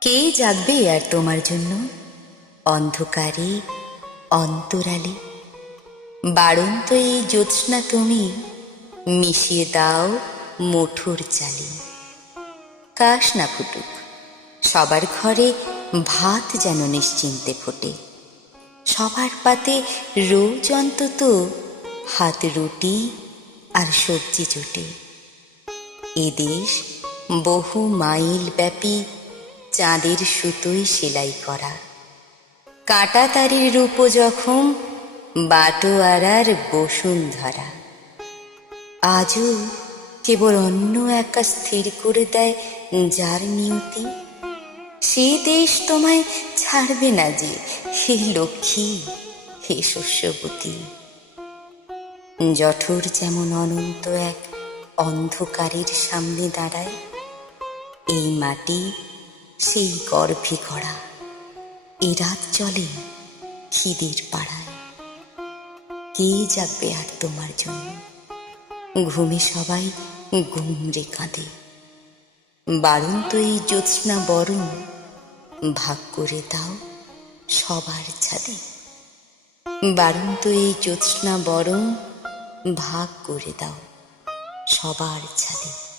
কে জাগবে আর তোমার জন্য? অন্ধকারে, অন্তরালে। বাড়ন্ত এই জ্যোৎস্না তুমি মিশিয়ে দাও মুঠোর চালে। কাশ না ফুটুক, সবার ঘরে ভাত যেন নিশ্চিন্তে ফোটে। সবার পাতে রোজ অন্তত হাত রুটি আর সবজি জোটে। এদেশ বহু মাইল ব্যাপী চাঁদের সুতোয় সেলাই করা। কাঁটা তারির রূপ যখন বাটোয়ারার বসুন্ধরা আজও কেবল অন্য একা স্থির করে দেয় যার নিয়তি। সে দেশ তোমায় ছাড়বে না যে, হে লক্ষ্মী, হে শস্যপতি। জঠর যেমন অনন্ত এক অন্ধকারের সামনে দাঁড়ায়, এই মাটি সেই গর্ভে গড়া। এ রাত চলে খিদের পাড়ায়। কে যাবে আর তোমার জন্য? ঘুমে সবাই গুমরে কাঁদে। বারণ তো এই জ্যোৎস্না বরণ ভাগ করে দাও সবার ছাদে। বারণ তো এই জ্যোৎস্না বরণ ভাগ করে দাও সবার ছাদে।